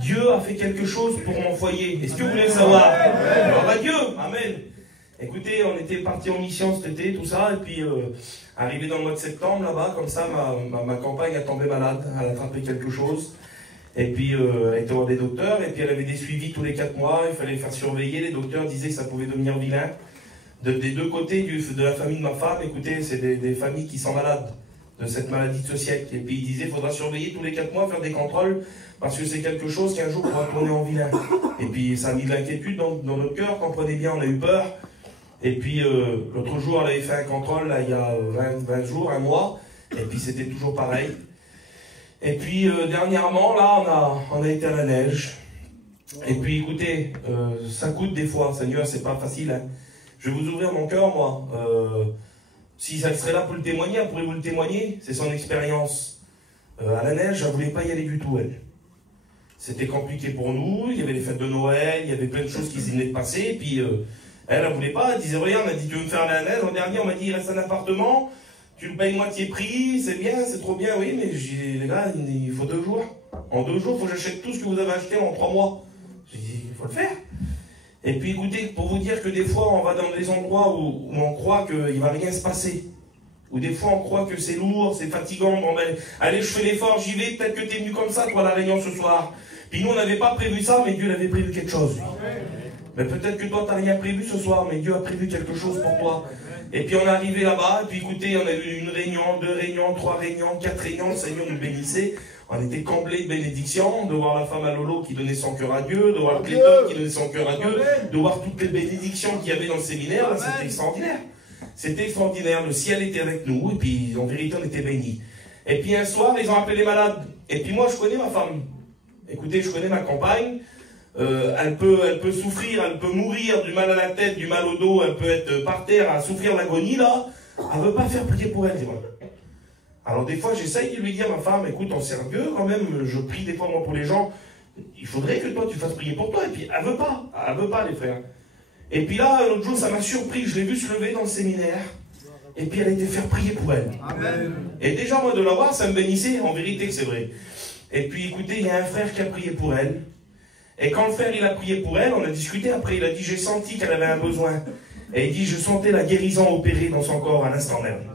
Dieu a fait quelque chose pour mon foyer. Est-ce que vous voulez le savoir? Alors bah Dieu, amen. Écoutez, on était partis en mission cet été, tout ça, et puis arrivé dans le mois de septembre, là-bas, comme ça, ma compagne a tombé malade, elle a attrapé quelque chose. Et puis, elle était voir des docteurs, et puis elle avait des suivis tous les 4 mois, il fallait faire surveiller, les docteurs disaient que ça pouvait devenir vilain. Des deux côtés de la famille de ma femme, écoutez, c'est des familles qui sont malades de cette maladie de ce siècle. Et puis ils disaient, il faudra surveiller tous les 4 mois, faire des contrôles, parce que c'est quelque chose qui un jour pourra tourner en vilain. Et puis ça a mis de l'inquiétude dans notre cœur, comprenez bien, on a eu peur. Et puis l'autre jour, elle avait fait un contrôle, là, il y a 20 jours, un mois, et puis c'était toujours pareil. Et puis dernièrement, là, on a été à la neige. Et puis écoutez, ça coûte des fois, Seigneur, c'est pas facile. Hein. Je vais vous ouvrir mon cœur, moi. Si ça serait là pour le témoigner, elle pourrait vous le témoigner, c'est son expérience. À la neige, elle ne voulait pas y aller du tout, elle. C'était compliqué pour nous, il y avait les fêtes de Noël, il y avait plein de choses qui venaient de passer, et puis elle ne voulait pas, elle disait, regarde, on m'a dit, tu veux me faire la neige, l'an dernier, on m'a dit, il reste un appartement, tu le payes moitié prix, c'est bien, c'est trop bien, oui, mais j'ai dit, les gars, il faut 2 jours. En 2 jours, il faut que j'achète tout ce que vous avez acheté en 3 mois. J'ai dit, il faut le faire. Et puis écoutez, pour vous dire que des fois, on va dans des endroits où on croit qu'il ne va rien se passer. Ou des fois, on croit que c'est lourd, c'est fatigant. Bon, ben, allez, je fais l'effort, j'y vais, peut-être que tu es venu comme ça, toi, à la réunion ce soir. Puis nous, on n'avait pas prévu ça, mais Dieu l'avait prévu quelque chose. Mais peut-être que toi, tu n'as rien prévu ce soir, mais Dieu a prévu quelque chose pour toi. Et puis on est arrivé là-bas, et puis écoutez, on a eu 1 réunion, 2 réunions, 3 réunions, 4 réunions, le Seigneur nous bénissait. On était comblés de bénédictions, de voir la femme à Lolo qui donnait son cœur à Dieu, de voir le Clayton qui donnait son cœur à Dieu, de voir toutes les bénédictions qu'il y avait dans le séminaire, là, c'était extraordinaire. C'était extraordinaire, le ciel était avec nous, et puis en vérité on était bénis. Et puis un soir, ils ont appelé les malades. Et puis moi je connais ma femme. Écoutez, je connais ma compagne. Elle peut souffrir, elle peut mourir du mal à la tête, du mal au dos, elle peut être par terre à souffrir l'agonie là. Elle ne veut pas faire prier pour elle, dis-moi. Alors des fois j'essaye de lui dire à ma femme, écoute, on sert Dieu quand même, je prie des fois moi pour les gens, il faudrait que toi tu fasses prier pour toi, et puis elle veut pas les frères. Et puis là, l'autre jour ça m'a surpris, je l'ai vu se lever dans le séminaire, et puis elle a été faire prier pour elle. Amen. Et déjà moi de la voir, ça me bénissait, en vérité que c'est vrai. Et puis écoutez, il y a un frère qui a prié pour elle, et quand le frère il a prié pour elle, on a discuté après, il a dit j'ai senti qu'elle avait un besoin, et il dit je sentais la guérison opérer dans son corps à l'instant même.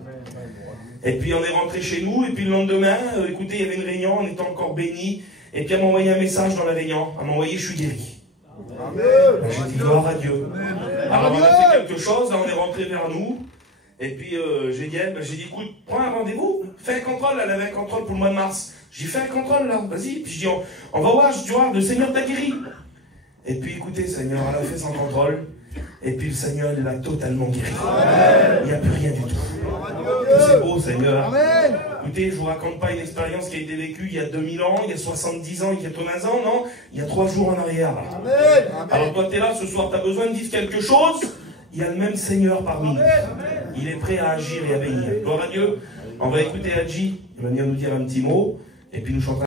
Et puis on est rentré chez nous, et puis le lendemain, écoutez, il y avait une réunion, on était encore bénis, et puis elle m'a envoyé un message dans la réunion, elle m'a envoyé, je suis guéri. J'ai dit, gloire à Dieu. Alors on a fait quelque chose, là on est rentré vers nous, et puis j'ai dit, écoute, prends un rendez-vous, fais un contrôle, elle avait un contrôle pour le mois de mars. J'ai fait un contrôle là, vas-y, puis je dis, on va voir, je dis, le Seigneur t'a guéri. Et puis écoutez, Seigneur, elle a fait son contrôle, et puis le Seigneur l'a totalement guéri. Il n'y a plus rien du tout. C'est beau, Seigneur. Amen. Écoutez, je ne vous raconte pas une expérience qui a été vécue il y a 2000 ans, il y a 70 ans, il y a 80 ans, non? Il y a 3 jours en arrière. Amen. Alors toi, tu es là, ce soir, tu as besoin de dire quelque chose. Il y a le même Seigneur parmi nous. Il est prêt à agir et à bénir. Gloire à Dieu. On va écouter Hadji. Il va venir nous dire un petit mot. Et puis nous chantons.